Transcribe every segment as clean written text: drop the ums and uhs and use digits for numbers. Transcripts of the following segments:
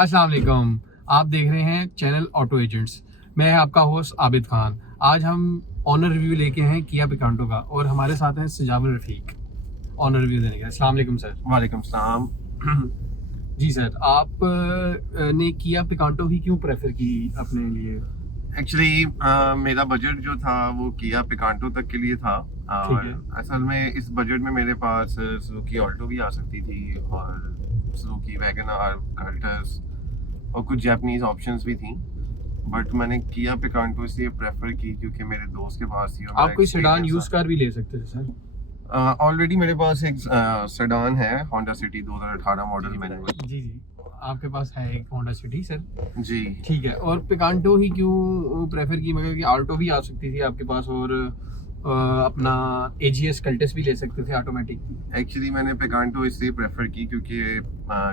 अस्सलाम वालेकुम। आप देख रहे हैं चैनल ऑटो एजेंट्स। मैं आपका होस्ट आबिद खान। आज हम ऑनर रिव्यू लेके हैं किया पिकांटो का और हमारे साथ हैं सजावल रफीक ऑनर रिव्यू देने का। अस्सलाम वालेकुम सर। वालेकुम सलाम। जी सर, आप ने किया पिकांटो ही क्यों प्रेफर की अपने लिए? एक्चुअली मेरा बजट जो था वो किया पिकांटो तक के लिए था और असल में इस बजट में मेरे पास सुजुकी ऑल्टो भी आ सकती थी और सुजुकी वैगन आर कल्टस और कुछ जापानीज ऑप्शंस भी थी, बट मैंने किया पिकांटो इसलिए प्रेफर की क्योंकि मेरे दोस्त के पास थी। आप कोई सेडान यूज कार भी ले सकते थे सर। ऑलरेडी मेरे पास एक सेडान है होंडा सिटी 2018 मॉडल मैनुअल। जी, आपके पास है एक होंडा सिटी सर। जी ठीक है। और पिकांटो ही क्यों प्रेफर की? मगर कि ऑल्टो भी आ सकती थी आपके पास और अपना एजीएस कल्टस भी ले सकते थे ऑटोमेटिक। एक्चुअली मैंने पिकांटो इसलिए प्रेफर की क्योंकि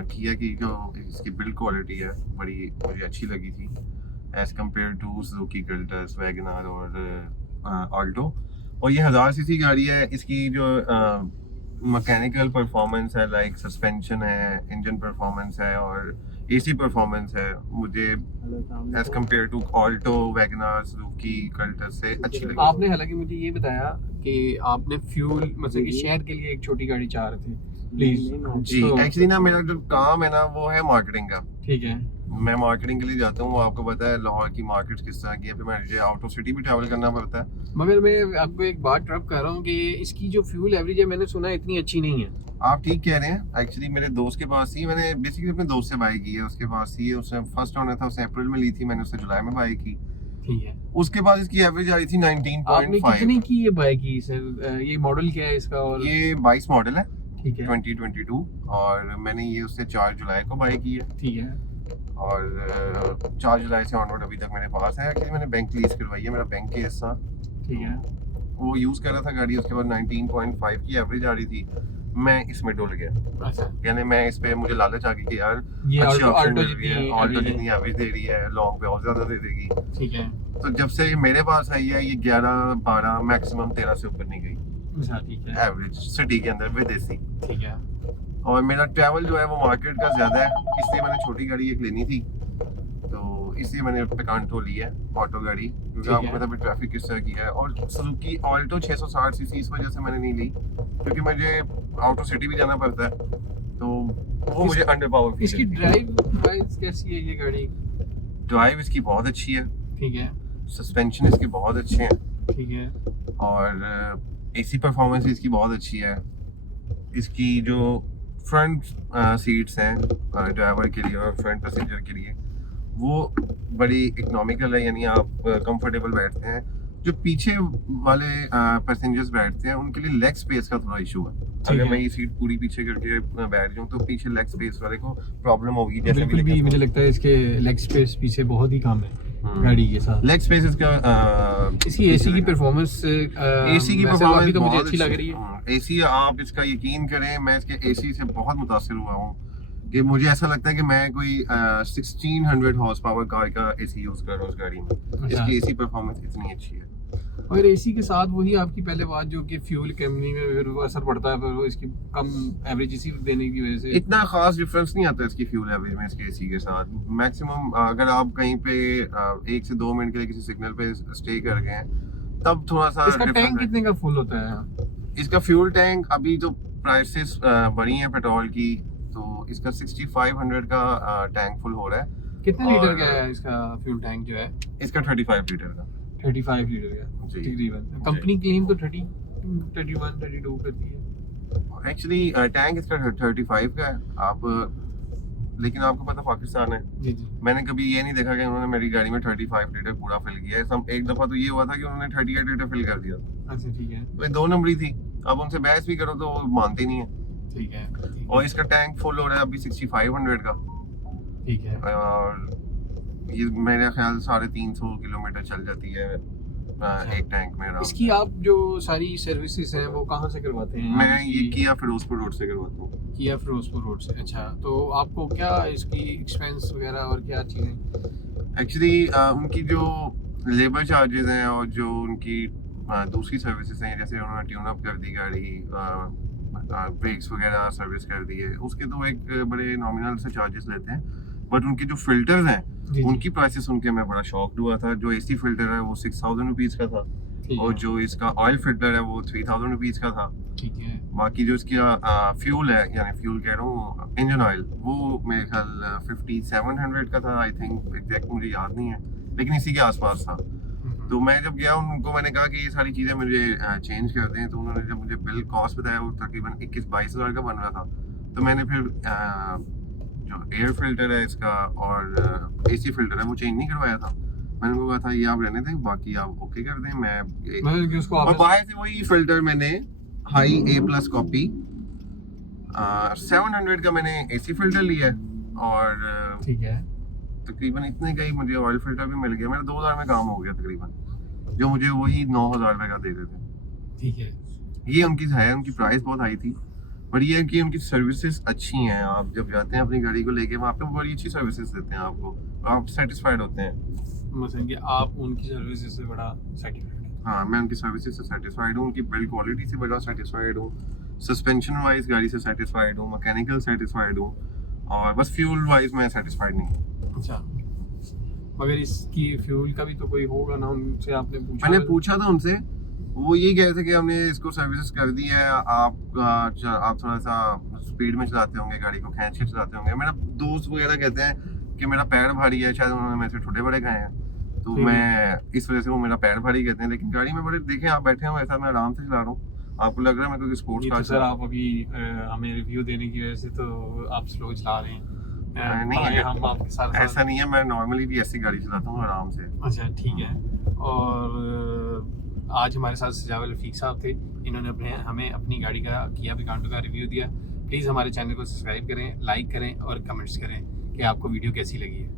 किया की जो इसकी बिल्ड क्वालिटी है बड़ी मुझे अच्छी लगी थी as compare to Suzuki Cultus Wagon R और ऑल्टो। और ये 1000 सीसी गाड़ी है। इसकी जो मैकेनिकल परफॉर्मेंस है, लाइक सस्पेंशन है, इंजन परफॉर्मेंस है और एसी परफॉर्मेंस है, मुझे as compare to Alto Wagon R Suzuki Cultus से अच्छी लगी। आपने हालांकि मुझे ये बताया कि आपने फ्यूल मतलब कि शहर के लिए एक छोटी गाड़ी चाह रहे थे। प्लीज जी एक्चुअली ना मेरा जो काम है ना वो है मार्केटिंग का। ठीक है। मैं मार्केटिंग के लिए जाता हूँ। आपको पता है लाहौर की मार्केट किस तरह की है, फिर मुझे आउट सिटी भी ट्रैवल करना पड़ता है। मगर मैं आपको एक बात ड्रॉप कर रहा हूँ कि इसकी जो फ्यूल एवरेज है मैंने सुना है इतनी अच्छी नहीं है। आप ठीक कह रहे हैं। एक्चुअली मेरे दोस्त के पास थी, मैंने बेसिकली अपने दोस्त से बाई की है। उसके पास थी, उसने फर्स्ट ऑनर था, उसने अप्रैल में ली थी, मैंने उससे जुलाई में बाई की। ठीक है। उसके बाद इसकी एवरेज आई थी 19.5। आपने कितने की ये बाई की सर? ये मॉडल क्या है इसका? और ये 22 मॉडल है। ठीक है। 2022 और मैंने ये उससे 4 जुलाई को बाई की है। ठीक है। और 4 जुलाई से ऑनवर्ड अभी तक मेरे पास है। एक्चुअली मैंने बैंक लीज करवाई है, मेरा बैंक के हिस्सा। ठीक है। वो यूज़ कर रहा था गाड़ी, उसके बाद 19.5 की एवरेज आ रही थी, मैं इसमें डुल गया। अच्छा। यानी मैं इस पे मुझे लालच आ गई कि यार ये अच्छी ऑप्शन मिल रही है, ऑल्टो ऑल्टो जितनी एवरेज दे रही है लॉन्ग पे और ज़्यादा दे देगी। ठीक है। तो जब से मेरे पास आई है ये 11-12 मैक्सिमम 13 से ऊपर नहीं गई। अच्छा। ठीक है। एवरेज सिटी के अंदर विदेशी। ठीक है। और मेरा ट्रैवल जो है वो मार्केट का ज़्यादा है, इसलिए मैंने छोटी गाड़ी एक लेनी थी, तो इसलिए मैंने पिकांटो ली है ऑटो गाड़ी, क्योंकि आपको पता है ट्रैफिक किस तरह की है। और सुजुकी ऑल्टो 660 सीसी इस वजह से मैंने नहीं ली क्योंकि मुझे ऑटो सिटी भी जाना पड़ता है, तो वो मुझे अंडर पावर फील। इसकी ड्राइव वाइज कैसी है ये गाड़ी? ड्राइव इसकी बहुत अच्छी है। ठीक है। सस्पेंशन इसके बहुत अच्छे हैं। ठीक है। और एसी परफॉर्मेंस इसकी बहुत अच्छी है। इसकी जो फ्रंट सीट्स हैं ड्राइवर के लिए और फ्रंट पैसेंजर के लिए वो बड़ी इकोनॉमिकल है, यानी आप कंफर्टेबल बैठते हैं। जो पीछे वाले पैसेंजर्स बैठते हैं उनके लिए लेग स्पेस का थोड़ा इशू है। अगर मैं ये सीट पूरी पीछे करके बैठ जाऊँ तो पीछे लेग स्पेस वाले को प्रॉब्लम होगी। जैसे भी मुझे लगता है इसके लेग स्पेस पीछे बहुत ही कम है गाड़ी के साथ। लेग स्पेस इसका इसकी एसी की परफॉर्मेंस अभी तो मुझे अच्छी लग रही है। एसी आप इसका यकीन करें, मैं इसके एसी से बहुत मुतासिर हुआ हूँ कि मुझे ऐसा लगता है कि मैं कोई 1600 हॉर्स पावर कार का एसी यूज कर रहा हूँ उस गाड़ी में। इसकी एसी परफॉर्मेंस इतनी अच्छी है। और एसी के साथ वही आपकी पहले बात जो कि फ्यूल इकोनॉमी में फिर असर पड़ता है, फिर इसकी कम एवरेज इसी देने की वजह से इतना खास डिफरेंस नहीं आता इसकी फ्यूल एवरेज में इसके एसी के साथ। मैक्सिमम अगर आप कहीं पे 1 से 2 मिनट के लिए किसी सिग्नल पे स्टे कर गए हैं तब थोड़ा सा। इसका टैंक कितने का फुल होता है? इसका फ्यूल टैंक अभी जो प्राइसेस बढ़ी हैं पेट्रोल की, तो इसका 6500 का टैंक फुल हो रहा है। कितने लीटर का है इसका फ्यूल टैंक जो है? इसका 35 लीटर का। 35 लीटर का तकरीबन। कंपनी क्लेम तो 30, 31, 32 करती है। एक्चुअली टैंक इसका 35 का है। आप लेकिन आपको पता पाकिस्तान है। जी। मैंने कभी ये नहीं देखा कि उन्होंने मेरी गाड़ी में 35 लीटर पूरा फिल किया है। एक दफा तो ये हुआ था कि उन्होंने 38 लीटर फिल कर दिया। अच्छा। ठीक है। तो 2 नंबरी थी। अब उनसे बहस भी करो तो वो मानते नहीं है। ठीक है। और इसका टैंक फुल हो रहा है अभी 6500 का। ठीक है। और ये मेरे ख्याल 350 किलोमीटर चल जाती है एक टैंक में। इसकी आप जो सारी सर्विसेज हैं वो कहाँ से करवाते हैं? मैं ये किया फिरोजपुर रोड से करवाता हूँ। किया फिरोजपुर रोड से। अच्छा, तो आपको क्या इसकी एक्सपेंस वगैरह और क्या चीज़ें? एक्चुअली उनकी जो लेबर चार्जेस हैं और जो उनकी दूसरी सर्विसेज हैं, जैसे उन्होंने ट्यून अप कर दी गाड़ी, ब्रेक्स वगैरह सर्विस कर दी है, उसके तो एक बड़े नॉमिनल से चार्जेस लेते हैं। बट उनके जो फिल्टर्स हैं जी, उनकी प्राइसेस सुन के मैं बड़ा शॉक्ड हुआ था। जो एसी फिल्टर है वो 6000 रुपीज़ का था ठीक और है, जो इसका ऑयल फिल्टर है वो 3000 रुपीज़ का था। ठीक है, बाकी जो इसका फ्यूल है, यानी फ्यूल कह रहा हूँ, इंजन ऑयल, वो मेरे ख्याल 5700 का था आई थिंक, एग्जैक्ट मुझे याद नहीं है, लेकिन इसी के आसपास था। तो मैं जब गया उनको मैंने कहा कि ये सारी चीज़ें मुझे चेंज कर दें, तो उन्होंने जब मुझे बिल कॉस्ट बताया वो तकरीबन 21-22 हज़ार का बन रहा था। तो मैंने फिर जो एयर फिल्टर है इसका और एसी फिल्टर है वो चेंज नहीं करवाया था। मैंने उनको कहा था ये आप रहने दें, बाकी आप ओके कर दें, मैं मतलब कि उसको और आपने बाहर से वही फिल्टर मैंने हाई A+ कॉपी 700 का मैंने एसी फिल्टर लिया है और ठीक है, तकरीबन इतने का ही मुझे ऑयल फिल्टर भी मिल गया। मेरा 2000 में काम हो गया तकरीबन, जो मुझे वही 9000 रुपये का दे देते। ठीक है, ये उनकी है, उनकी प्राइस बहुत हाई थी, पर ये है कि उनकी सर्विसेज अच्छी हैं। आप जब जाते हैं अपनी गाड़ी को लेके वहाँ पे बड़ी अच्छी सर्विसेज देते हैं आपको, आप सेटिस्फाइड होते हैं। मतलब कि आप उनकी सर्विस से बड़ा सेटिस्फाइड हैं। हाँ, मैं उनकी सर्विसेज से सेटिस्फाइड हूँ, उनकी बिल्ड क्वालिटी से बड़ा सेटिस्फाइड हूँ, सस्पेंशन वाइज गाड़ी से सेटिस्फाइड हूँ, मैकेनिकल सेटिस्फाइड हूँ, और बस फ्यूल वाइज मैं सेटिस्फाइड नहीं हूँ। अच्छा, मगर इसकी फ्यूल का भी तो कोई होगा ना, उनसे आपने पूछा? मैंने पूछा था उनसे, वो यही कह रहे थे कि हमने इसको सर्विसेज कर दी है, आप थोड़ा सा स्पीड में चलाते होंगे, गाड़ी को खींच के चलाते होंगे। मेरा दोस्त वगैरह कहते हैं कि मेरा पैर भारी है, शायद उन्होंने मेरे से छोटे बड़े खाए हैं, तो मैं इस वजह से वो मेरा पैर भारी कहते हैं। लेकिन गाड़ी में बड़े देखें आप बैठे हो, ऐसा मैं आराम से चला रहा हूँ, आपको लग रहा है मैं कोई स्पोर्ट्स ये कार तो सर आप अभी हमें रिव्यू देने की वजह से तो आप स्लो चला रहे हैं। नहीं आगे हम आपके साथ ऐसा नहीं है, मैं नॉर्मली भी ऐसी गाड़ी चलाता हूँ आराम से। अच्छा, ठीक है। और आज हमारे साथ सजावल रफीक साहब थे, इन्होंने हमें अपनी गाड़ी का किया पिकांटो का रिव्यू दिया। प्लीज़ हमारे चैनल को सब्सक्राइब करें, लाइक करें और कमेंट्स करें कि आपको वीडियो कैसी लगी है।